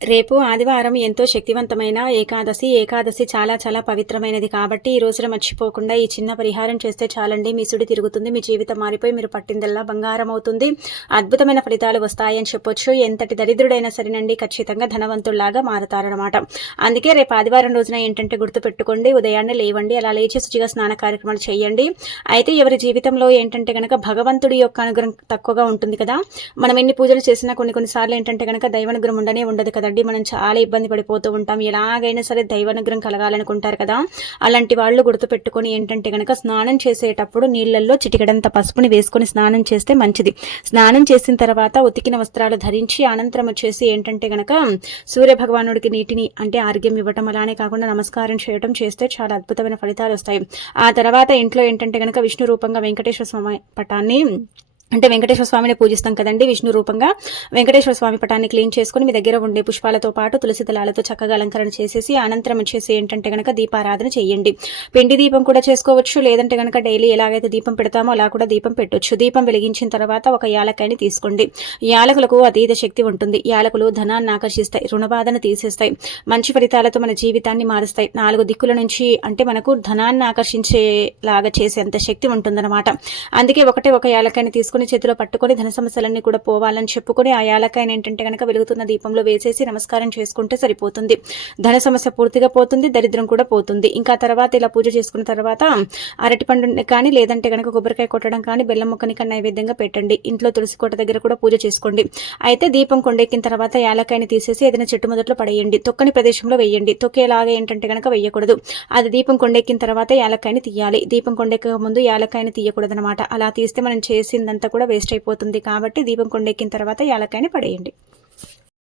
రేపు ఆదివారం ఎంతో శక్తివంతమైన ఏకాదశి. ఏకాదశి చాలా చాలా పవిత్రమైనది కాబట్టి ఈ రోజున మర్చిపోకుండా ఈ చిన్న పరిహారం చేస్తే చాలండి. మీ సుడి తిరుగుతుంది, మీ జీవితం మారిపోయి మీరు పట్టిందల్లా బంగారం అవుతుంది. అద్భుతమైన ఫలితాలు వస్తాయని చెప్పొచ్చు. ఎంతటి దరిద్రుడైనా సరేనండి ఖచ్చితంగా ధనవంతుల్లాగా మారతారనమాట. అందుకే రేపు ఆదివారం రోజున ఏంటంటే గుర్తుపెట్టుకోండి, ఉదయాన్నే లేవండి, అలా లేచి శుచిగా స్నాన కార్యక్రమాలు చేయండి. అయితే ఎవరి జీవితంలో ఏంటంటే గనక భగవంతుడి యొక్క అనుగ్రహం తక్కువగా ఉంటుంది కదా. మనం ఎన్ని పూజలు చేసినా కొన్నిసార్లు ఏంటంటే గనక దైవానుగ్రహం ఉండనే ఉండదు కదండి. మనం చాలా ఇబ్బంది పడిపోతూ ఉంటాం. ఎలాగైనా సరే దైవానుగ్రహం కలగాలనుకుంటారు కదా. అలాంటి వాళ్ళు గుర్తుపెట్టుకొని ఏంటంటే గనక స్నానం చేసేటప్పుడు నీళ్లలో చిటికెడంత పసుపుని వేసుకొని స్నానం చేస్తే మంచిది. స్నానం చేసిన తర్వాత ఉతికిన వస్త్రాలు ధరించి అనంతరం వచ్చేసి ఏంటంటే గనక సూర్య భగవానుడికి నీటిని అంటే ఆరోగ్యం ఇవ్వటం, అలానే కాకుండా నమస్కారం చేయడం చేస్తే చాలా అద్భుతమైన ఫలితాలు వస్తాయి. ఆ తర్వాత ఇంట్లో ఏంటంటే గనక విష్ణు రూపంగా వెంకటేశ్వర స్వామి పటాన్ని అంటే వెంకటేశ్వర స్వామిని పూజిస్తాం కదండి. విష్ణు రూపంగా వెంకటేశ్వర స్వామి పటాన్ని క్లీన్ చేసుకుని మీ దగ్గర ఉండే పుష్పాలతో పాటు తులసి దళాలతో చక్కగా అలంకరణ చేసేసి అనంతరం వచ్చేసి ఏంటంటే గనక దీపారాధన చేయండి. పిండి దీపం కూడా చేసుకోవచ్చు, లేదంటే గనక డైలీ ఎలాగైతే దీపం పెడతామో అలా కూడా దీపం పెట్టొచ్చు. దీపం వెలిగించిన తర్వాత ఒక యాలక్కాయని తీసుకోండి. యాలకులకు అతీత శక్తి ఉంటుంది. యాలకులు ధనాన్ని ఆకర్షిస్తాయి, రుణబాధను తీసేస్తాయి, మంచి ఫలితాలతో మన జీవితాన్ని మారుస్తాయి. 4 దిక్కుల నుంచి అంటే మనకు ధనాన్ని ఆకర్షించేలాగా చేసేంత శక్తి ఉంటుందన్నమాట. అందుకే ఒక యాలక్కాయని తీసుకుని చేతిలో పట్టుకొని ధన సమస్యలన్నీ కూడా పోవాలని చెప్పుకొని ఆ యాలక్కాయని ఏంటంటే కనుక వెలుగుతున్న దీపంలో వేసేసి నమస్కారం చేసుకుంటే సరిపోతుంది. ధన సమస్య పూర్తిగా పోతుంది, దరిద్రం కూడా పోతుంది. ఇంకా తర్వాత ఇలా పూజ చేసుకున్న తర్వాత అరటిపండు కానీ లేదంటే కనుక కొబ్బరికాయ కొట్టడం కానీ బెల్లం ముక్కని కానీ నైవేద్యంగా పెట్టండి. ఇంట్లో తులసి కోట దగ్గర కూడా పూజ చేసుకోండి. అయితే దీపం కొండెక్కిన తర్వాత యాలక్కాయని తీసేసి ఏదైనా చెట్టు మొదట్లో పడేయండి. తొక్కని ప్రదేశంలో వేయండి. తొక్కేలాగా ఏంటంటే కనుక వేయకూడదు. అది దీపం కొండెక్కిన తర్వాత యాలక్కాయని తీయాలి. దీపం కొండెక్క ముందు యాలక్కాయని తీయకూడదు అనమాట. అలా తీస్తే మనం చేసిందంతా కూడా వేస్ట్ అయిపోతుంది. కాబట్టి దీపం కొండెక్కిన తర్వాత యాలక్కాయని పడేయండి.